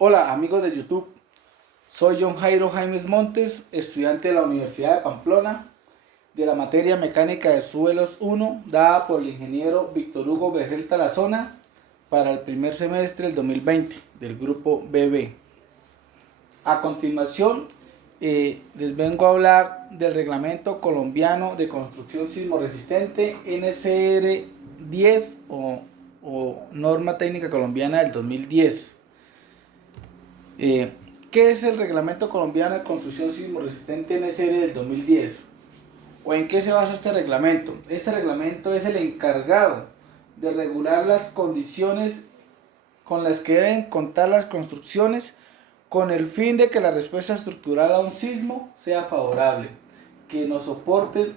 Hola amigos de YouTube, soy John Jairo Jaimes Montes, estudiante de la Universidad de Pamplona, de la materia Mecánica de Suelos 1, dada por el ingeniero Víctor Hugo Berrel Tarazona para el primer semestre del 2020 del grupo BB. A continuación, les vengo a hablar del Reglamento Colombiano de Construcción Sismoresistente NCR 10 o Norma Técnica Colombiana del 2010. ¿Qué es el Reglamento Colombiano de Construcción Sismoresistente NCR del 2010? ¿O en qué se basa este reglamento? Este reglamento es el encargado de regular las condiciones con las que deben contar las construcciones con el fin de que la respuesta estructural a un sismo sea favorable, que nos soporte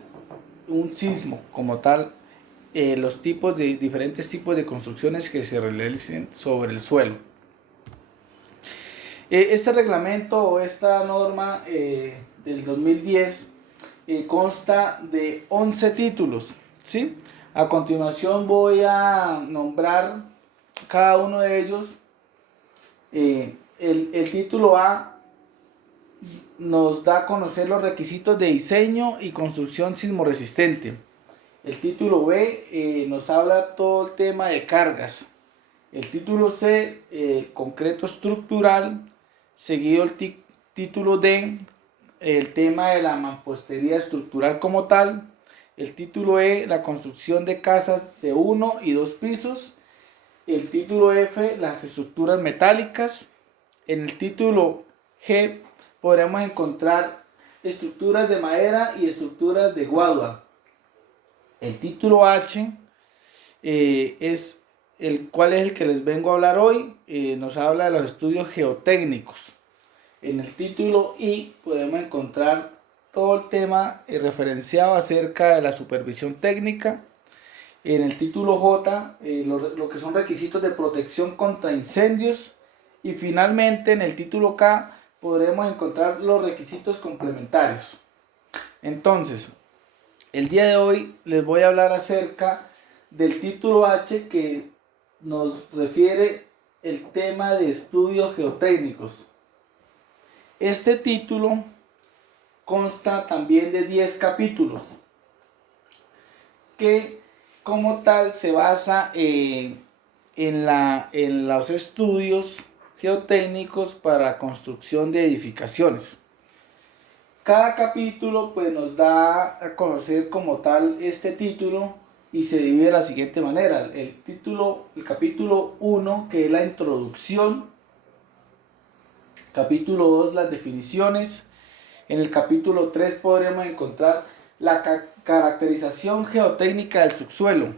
un sismo como tal, los diferentes tipos de construcciones que se realicen sobre el suelo. Este reglamento o esta norma del 2010 consta de 11 títulos, ¿sí? A continuación voy a nombrar cada uno de ellos. El título A nos da a conocer los requisitos de diseño y construcción sismoresistente. El título B nos habla todo el tema de cargas. El título C, concreto estructural, seguido el título D, el tema de la mampostería estructural como tal. El título E, la construcción de casas de 1 y 2 pisos. El título F, las estructuras metálicas. En el título G podremos encontrar estructuras de madera y estructuras de guadua. El título H es el cual es el que les vengo a hablar hoy. Nos habla de los estudios geotécnicos. En el título I podemos encontrar todo el tema referenciado acerca de la supervisión técnica. En el título J, lo que son requisitos de protección contra incendios. Y finalmente en el título K podremos encontrar los requisitos complementarios. Entonces, el día de hoy les voy a hablar acerca del título H, que nos refiere el tema de estudios geotécnicos. Este título consta también de 10 capítulos que como tal se basa en los estudios geotécnicos para construcción de edificaciones. Cada capítulo pues nos da a conocer como tal este título y se divide de la siguiente manera. El capítulo 1, que es la introducción. Capítulo 2, las definiciones. En el capítulo 3 podremos encontrar la caracterización geotécnica del subsuelo.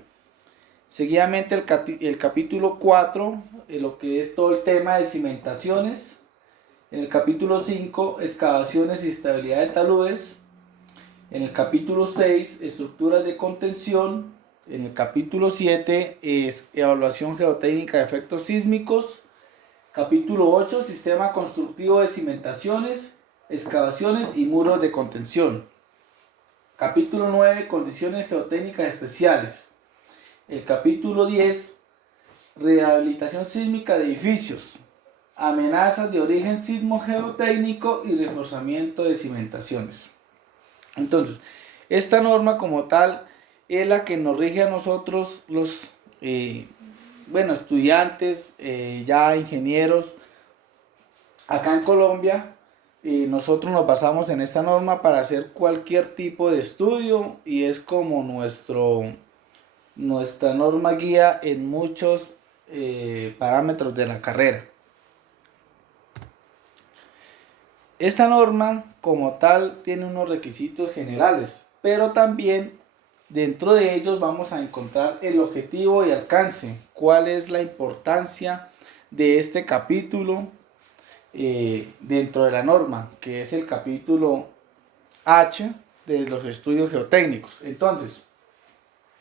Seguidamente el capítulo 4, lo que es todo el tema de cimentaciones. En el capítulo 5, excavaciones y estabilidad de taludes. En el capítulo 6, estructuras de contención. En el capítulo 7 es evaluación geotécnica de efectos sísmicos. Capítulo 8, sistema constructivo de cimentaciones, excavaciones y muros de contención. Capítulo 9, condiciones geotécnicas especiales. El capítulo 10, rehabilitación sísmica de edificios, amenazas de origen sismo-geotécnico y reforzamiento de cimentaciones. Entonces, esta norma como tal es la que nos rige a nosotros los estudiantes, ya ingenieros acá en Colombia. Nosotros nos basamos en esta norma para hacer cualquier tipo de estudio y es como nuestra norma guía en muchos parámetros de la carrera. Esta norma como tal tiene unos requisitos generales, pero también dentro de ellos vamos a encontrar el objetivo y alcance, cuál es la importancia de este capítulo dentro de la norma, que es el capítulo H de los estudios geotécnicos. Entonces,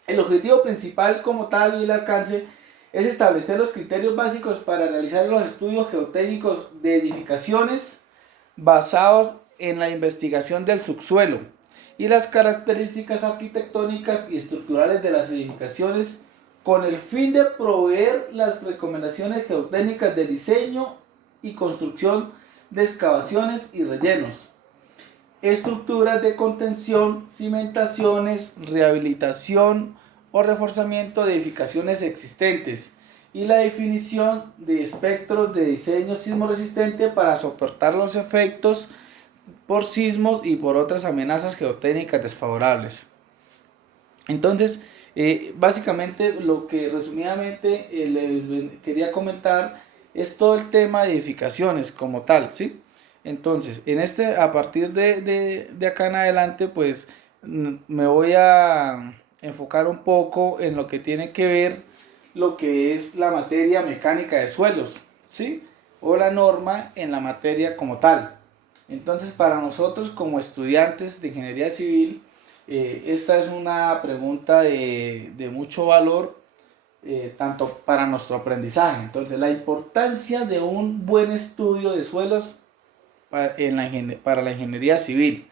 el objetivo principal como tal y el alcance es establecer los criterios básicos para realizar los estudios geotécnicos de edificaciones basados en la investigación del subsuelo y las características arquitectónicas y estructurales de las edificaciones con el fin de proveer las recomendaciones geotécnicas de diseño y construcción de excavaciones y rellenos, estructuras de contención, cimentaciones, rehabilitación o reforzamiento de edificaciones existentes y la definición de espectros de diseño sismo resistente para soportar los efectos por sismos y por otras amenazas geotécnicas desfavorables. Entonces, básicamente lo que resumidamente les quería comentar es todo el tema de edificaciones como tal, ¿sí? Entonces, a partir de acá en adelante, pues me voy a enfocar un poco en lo que tiene que ver lo que es la materia mecánica de suelos, ¿sí? O la norma en la materia como tal. Entonces, para nosotros como estudiantes de ingeniería civil, esta es una pregunta de mucho valor, tanto para nuestro aprendizaje. Entonces, la importancia de un buen estudio de suelos para la ingeniería civil.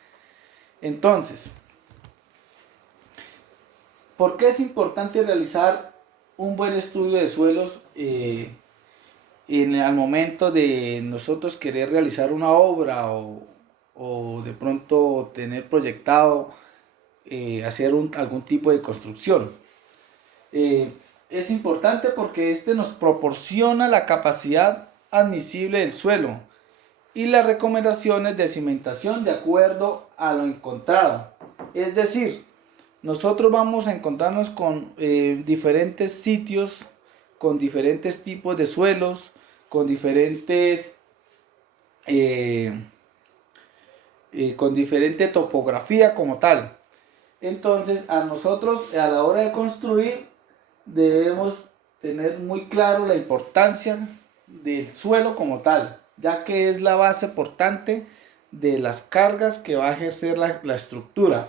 Entonces, ¿por qué es importante realizar un buen estudio de suelos al momento de nosotros querer realizar una obra o de pronto tener proyectado hacer algún tipo de construcción? Es importante porque este nos proporciona la capacidad admisible del suelo y las recomendaciones de cimentación de acuerdo a lo encontrado. Es decir, nosotros vamos a encontrarnos con diferentes sitios, con diferentes tipos de suelos, con con diferente topografía como tal. Entonces, a nosotros a la hora de construir debemos tener muy claro la importancia del suelo como tal, ya que es la base portante de las cargas que va a ejercer la estructura.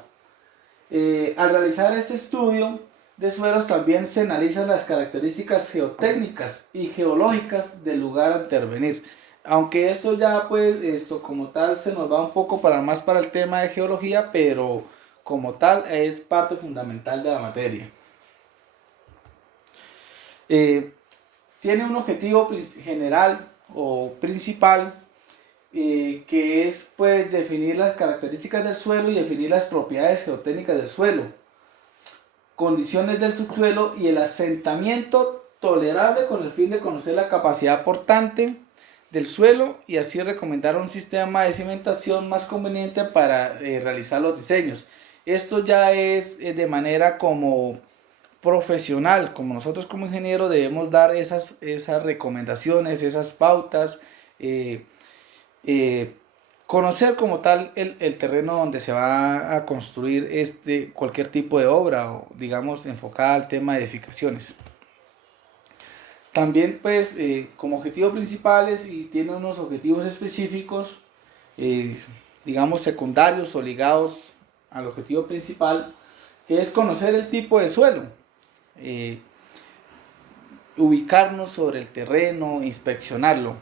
Al realizar este estudio de suelos también se analizan las características geotécnicas y geológicas del lugar a intervenir. Aunque esto ya pues esto como tal se nos va un poco más para el tema de geología, pero como tal es parte fundamental de la materia. Tiene un objetivo general o principal que es pues definir las características del suelo y definir las propiedades geotécnicas del suelo, condiciones del subsuelo y el asentamiento tolerable con el fin de conocer la capacidad portante del suelo y así recomendar un sistema de cimentación más conveniente para realizar los diseños. Esto ya es de manera como profesional, como nosotros como ingenieros debemos dar esas recomendaciones, esas pautas, eh, conocer como tal el terreno donde se va a construir cualquier tipo de obra o digamos enfocada al tema de edificaciones. También pues como objetivos principales y tiene unos objetivos específicos, digamos secundarios o ligados al objetivo principal, que es conocer el tipo de suelo, ubicarnos sobre el terreno, inspeccionarlo,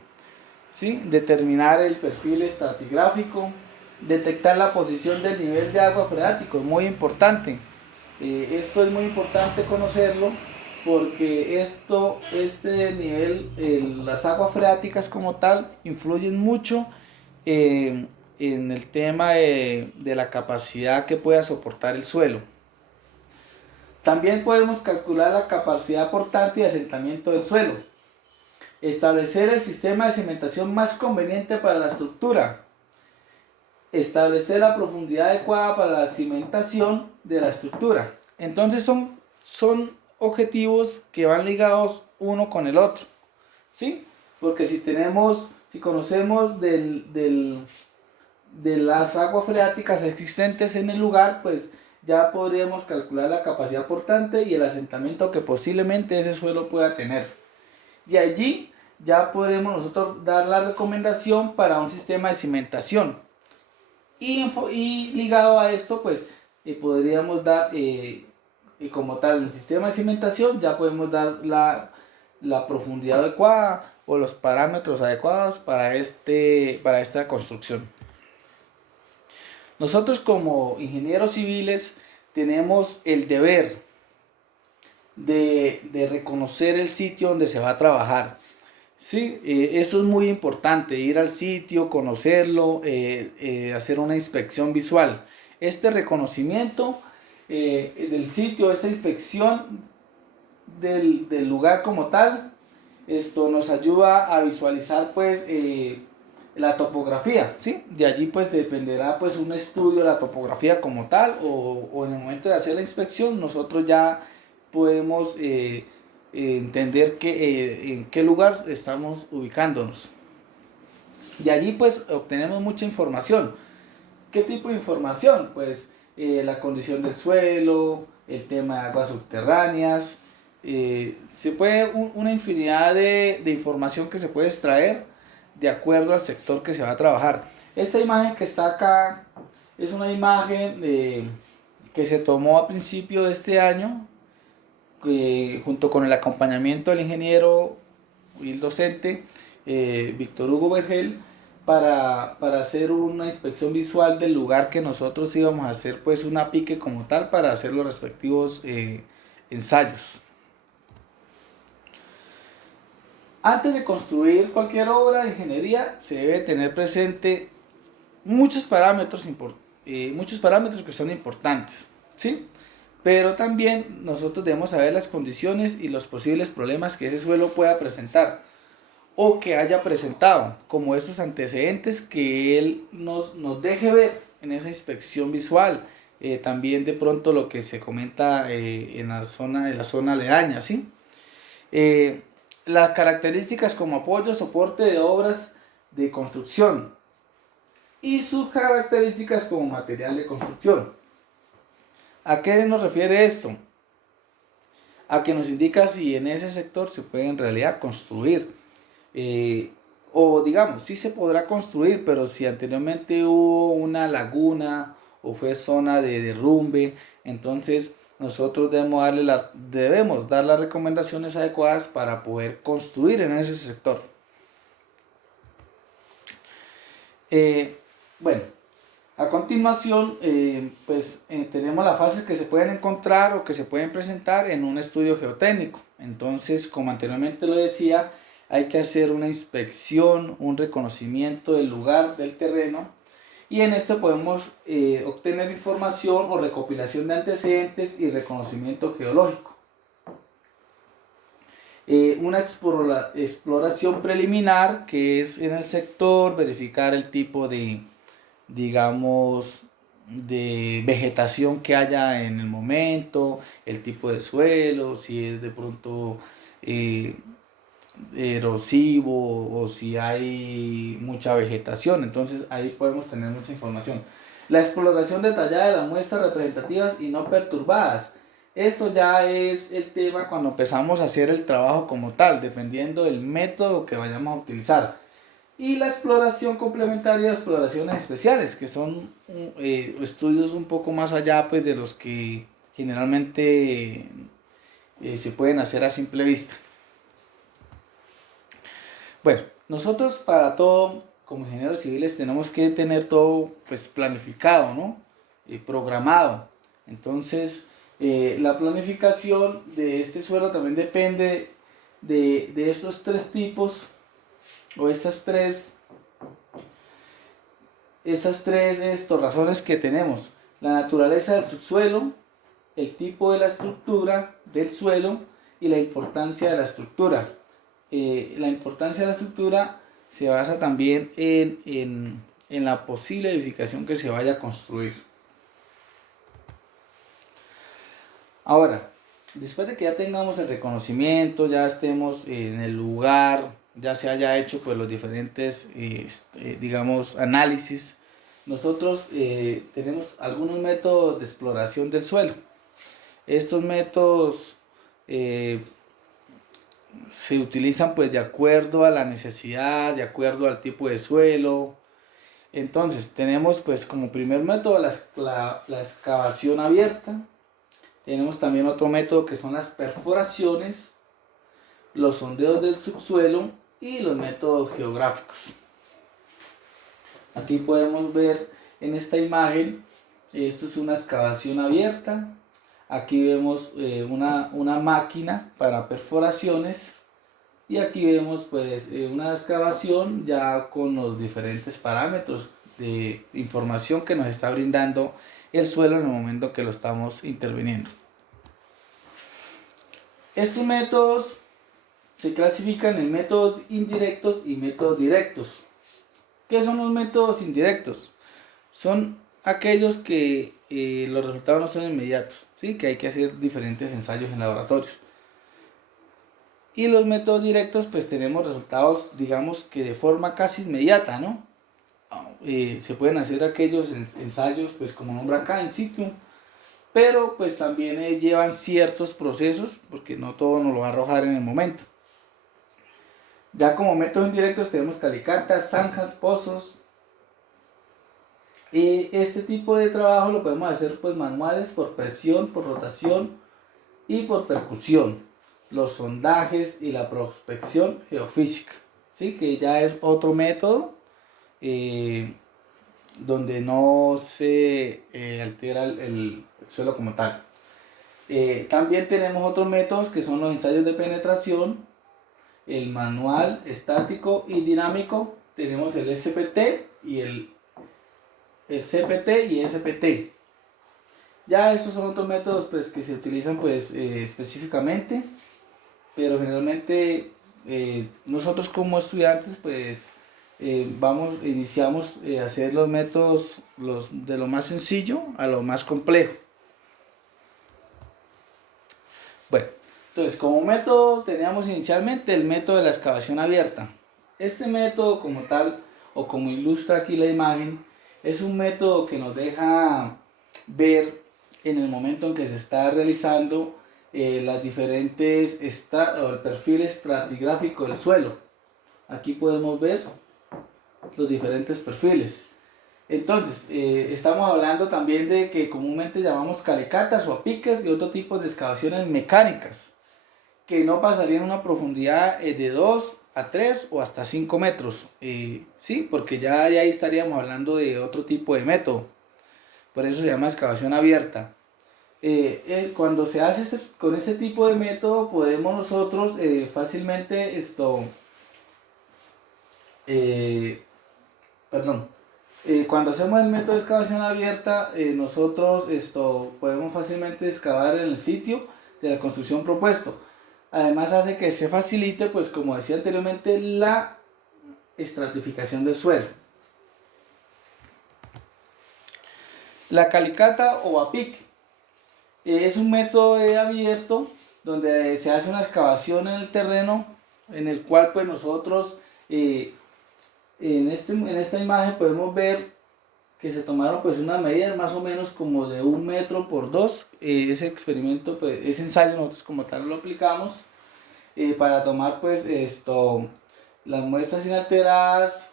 ¿sí? Determinar el perfil estratigráfico, detectar la posición del nivel de agua freático, es muy importante. Esto es muy importante conocerlo porque este nivel, las aguas freáticas como tal, influyen mucho en el tema de la capacidad que pueda soportar el suelo. También podemos calcular la capacidad portante y asentamiento del suelo. Establecer el sistema de cimentación más conveniente para la estructura. Establecer la profundidad adecuada para la cimentación de la estructura. Entonces son objetivos que van ligados uno con el otro, ¿sí? Porque si conocemos de las aguas freáticas existentes en el lugar, pues ya podríamos calcular la capacidad portante y el asentamiento que posiblemente ese suelo pueda tener. De allí ya podemos nosotros dar la recomendación para un sistema de cimentación. Y ligado a esto, pues podríamos dar, como tal, el sistema de cimentación, ya podemos dar la profundidad adecuada o los parámetros adecuados para esta construcción. Nosotros como ingenieros civiles tenemos el deber de reconocer el sitio donde se va a trabajar. Sí, eso es muy importante, ir al sitio, conocerlo, hacer una inspección visual. Este reconocimiento del sitio, esta inspección del lugar como tal, esto nos ayuda a visualizar pues la topografía, ¿sí? De allí pues dependerá pues un estudio de la topografía como tal o en el momento de hacer la inspección nosotros ya podemos entender en qué lugar estamos ubicándonos. Y allí pues obtenemos mucha información. ¿Qué tipo de información? Pues la condición del suelo, el tema de aguas subterráneas. Se puede una infinidad de información que se puede extraer de acuerdo al sector que se va a trabajar. Esta imagen que está acá es una imagen que se tomó a principio de este año junto con el acompañamiento del ingeniero y el docente Víctor Hugo Vergel para hacer una inspección visual del lugar que nosotros íbamos a hacer pues una pique como tal para hacer los respectivos ensayos. Antes de construir cualquier obra de ingeniería se debe tener presente muchos parámetros que son importantes, ¿sí? Pero también nosotros debemos saber las condiciones y los posibles problemas que ese suelo pueda presentar o que haya presentado, como esos antecedentes que él nos deje ver en esa inspección visual. También de pronto lo que se comenta en la zona aledaña, ¿sí? Eh, las características como apoyo, soporte de obras de construcción y sus características como material de construcción. ¿A qué nos refiere esto? A que nos indica si en ese sector se puede en realidad construir. Eh, o digamos, sí se podrá construir, pero si anteriormente hubo una laguna o fue zona de derrumbe, entonces nosotros debemos dar las recomendaciones adecuadas para poder construir en ese sector. Eh, bueno, a continuación, tenemos las fases que se pueden encontrar o que se pueden presentar en un estudio geotécnico. Entonces, como anteriormente lo decía, hay que hacer una inspección, un reconocimiento del lugar, del terreno, y en esto podemos obtener información o recopilación de antecedentes y reconocimiento geológico. Una exploración preliminar que es en el sector, verificar el tipo de, digamos, de vegetación que haya en el momento, el tipo de suelo, si es de pronto eh, erosivo o si hay mucha vegetación. Entonces ahí podemos tener mucha información. La exploración detallada de las muestras representativas y no perturbadas. Esto ya es el tema cuando empezamos a hacer el trabajo como tal, dependiendo del método que vayamos a utilizar. Y la exploración complementaria, exploraciones especiales, que son estudios un poco más allá pues, de los que generalmente se pueden hacer a simple vista. Bueno, nosotros para todo, como ingenieros civiles, tenemos que tener todo pues, planificado, ¿no? Programado. Entonces, la planificación de este suelo también depende de estos tres tipos o esas tres razones que tenemos: la naturaleza del subsuelo, el tipo de la estructura del suelo y la importancia de la estructura. La importancia de la estructura se basa también en la posible edificación que se vaya a construir. Ahora, después de que ya tengamos el reconocimiento, ya estemos en el lugar, ya se haya hecho pues los diferentes, digamos, análisis, nosotros tenemos algunos métodos de exploración del suelo. Estos métodos se utilizan pues de acuerdo a la necesidad, de acuerdo al tipo de suelo. Entonces tenemos pues como primer método la excavación abierta. Tenemos también otro método que son las perforaciones, los sondeos del subsuelo y los métodos geográficos. Aquí podemos ver en esta imagen, esto es una excavación abierta. Aquí vemos una máquina para perforaciones. Y aquí vemos pues una excavación ya con los diferentes parámetros de información que nos está brindando el suelo en el momento que lo estamos interviniendo. Estos métodos se clasifican en métodos indirectos y métodos directos. ¿Qué son los métodos indirectos? Son aquellos que los resultados no son inmediatos, ¿sí? Que hay que hacer diferentes ensayos en laboratorios. Y los métodos directos pues tenemos resultados, digamos que de forma casi inmediata, ¿no? Se pueden hacer aquellos ensayos pues como nombra acá, in situ, pero pues también llevan ciertos procesos porque no todo nos lo va a arrojar en el momento. Ya como métodos indirectos tenemos calicatas, zanjas, pozos. Este tipo de trabajo lo podemos hacer pues manuales por presión, por rotación y por percusión. Los sondajes y la prospección geofísica, ¿sí? Que ya es otro método donde no se altera el suelo como tal. También tenemos otros métodos que son los ensayos de penetración, el manual, estático y dinámico. Tenemos el SPT y el CPT y SPT. Ya estos son otros métodos pues, que se utilizan pues, específicamente, pero generalmente nosotros como estudiantes pues iniciamos a hacer los métodos de lo más sencillo a lo más complejo. Bueno, entonces como método teníamos inicialmente el método de la excavación abierta. Este método como tal, o como ilustra aquí la imagen, es un método que nos deja ver en el momento en que se está realizando las diferentes el perfil estratigráfico del suelo. Aquí podemos ver los diferentes perfiles. Entonces, estamos hablando también de que comúnmente llamamos calicatas o apiques y otro tipo de excavaciones mecánicas que no pasarían una profundidad de 2 a 3 o hasta 5 metros. Sí, porque ya ahí estaríamos hablando de otro tipo de método. Por eso se llama excavación abierta. Cuando se hace con este tipo de método podemos nosotros fácilmente cuando hacemos el método de excavación abierta, nosotros podemos fácilmente excavar en el sitio de la construcción propuesto. Además hace que se facilite, pues como decía anteriormente, la estratificación del suelo. La calicata o a pic es un método abierto donde se hace una excavación en el terreno en el cual pues nosotros en esta imagen podemos ver que se tomaron pues unas medidas más o menos como de 1 metro por 2. Ese experimento, pues ese ensayo nosotros como tal lo aplicamos para tomar pues las muestras inalteradas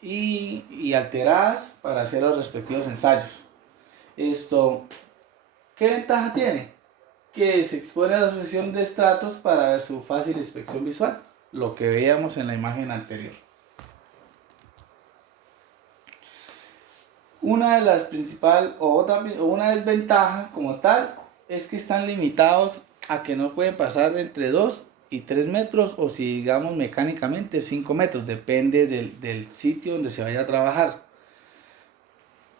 y alteradas para hacer los respectivos ensayos. ¿Qué ventaja tiene? Que se expone a la sucesión de estratos para ver su fácil inspección visual, lo que veíamos en la imagen anterior. Una de las principales o una desventaja como tal es que están limitados a que no pueden pasar entre 2 y 3 metros o si digamos mecánicamente 5 metros, depende del sitio donde se vaya a trabajar.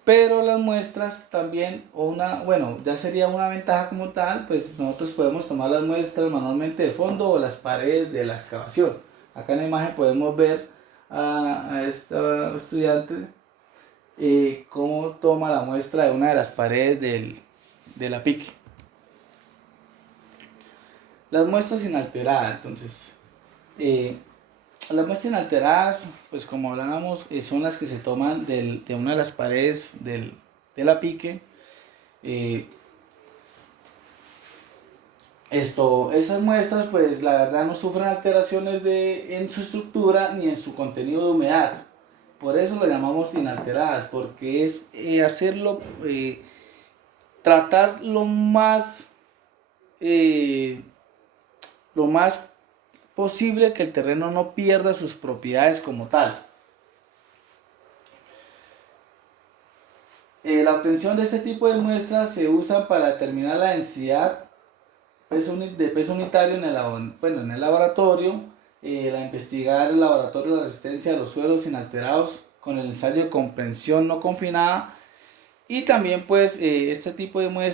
Pero las muestras también, ya sería una ventaja como tal, pues nosotros podemos tomar las muestras manualmente del fondo o las paredes de la excavación. Acá en la imagen podemos ver a esta estudiante cómo toma la muestra de una de las paredes de la pique. Las muestras inalteradas, entonces, las muestras inalteradas, pues como hablábamos, son las que se toman de una de las paredes de la pique. Esas muestras, pues la verdad no sufren alteraciones en su estructura ni en su contenido de humedad. Por eso lo llamamos inalteradas, porque es tratar lo más posible que el terreno no pierda sus propiedades como tal. La obtención de este tipo de muestras se usa para determinar la densidad de peso unitario en el laboratorio, la investigar el laboratorio de la resistencia de los suelos inalterados con el ensayo de comprensión no confinada, y también pues este tipo de muestras